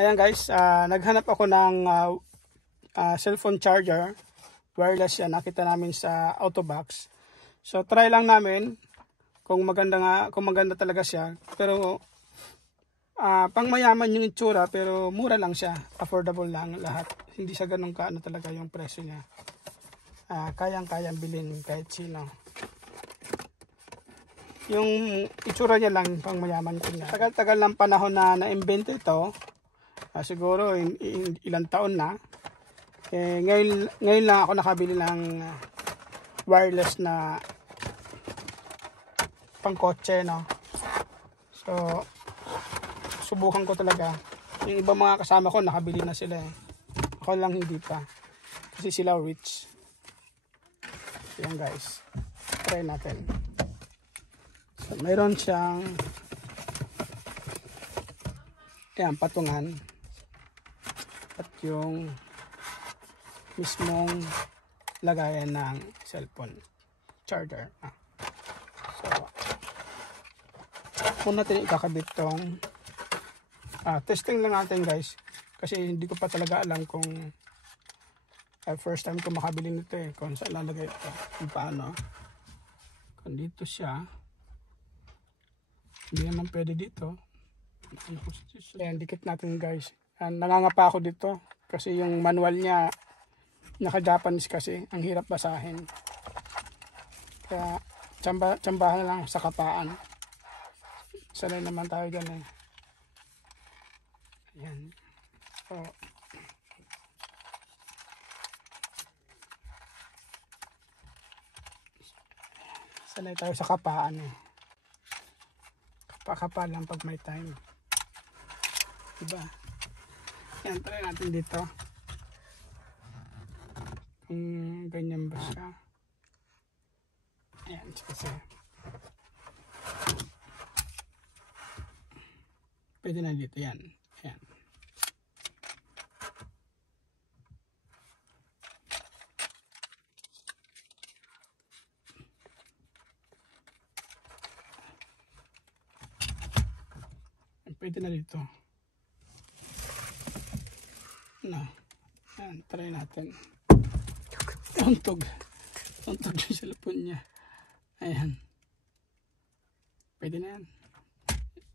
Ayan guys, naghanap ako ng cellphone charger. Wireless yan, nakita namin sa Autobox. So try lang namin kung maganda talaga siya. Pero pang mayaman yung itsura, pero mura lang siya. Affordable lang lahat. Hindi sa ganun ka talaga yung presyo niya. Kayang-kayang bilhin kahit sino. Yung itsura niya lang pang mayaman ko niya. Tagal-tagal ng panahon na na-invento ito. Siguro ilang taon na. Ngayon lang ako nakabili ng wireless na pangkotse, no. So subukan ko talaga. Yung ibang mga kasama ko nakabili na sila eh. Ako lang hindi pa. Kasi sila rich. Yan guys. Try natin. So mayroon siyang patungan. At yung mismong lagayan ng cellphone charger. So muna natin ikakabit tong testing lang natin guys, kasi hindi ko pa talaga alam kung first time ko makabili nito eh, kung saan lalagay ito, kung paano. Kung dito siya, hindi naman pwede dito. Ayan, dikit natin guys. Nangangapa ako dito kasi yung manual niya naka-Japanese kasi, ang hirap basahin. Kaya tsambahan lang sa kapaan. Sanay naman tayo dyan eh. Ayan. So, sanay tayo sa kapaan eh. Kapa lang pag may time. Diba? Ayan, try natin dito. Kung ganyan ba siya. Ayan, kasi pwede na dito yan. Ayan. Pwede na dito. No. Ayan, try natin. Tuntog yung cellphone niya. Ayan. Pwede na yan.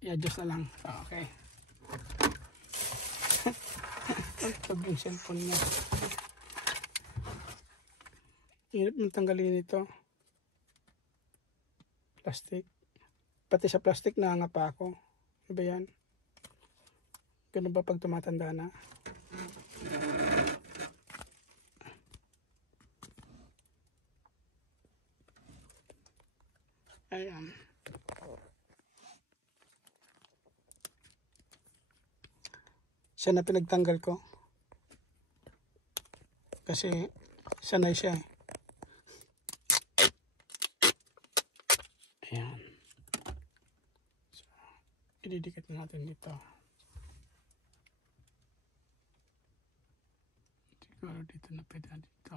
I-adjust na lang. Okay. Tuntog yung cellphone niya. Hirap mong tanggalin ito. Plastic. Pati sa plastic nangangapa ako. Ano ba yan? Ganun ba pag tumatanda na? Ayan. Siya na pinagtanggal ko. Kasi sanay siya. Ayan. So, ididikit natin dito. Siguro dito na pwede dito.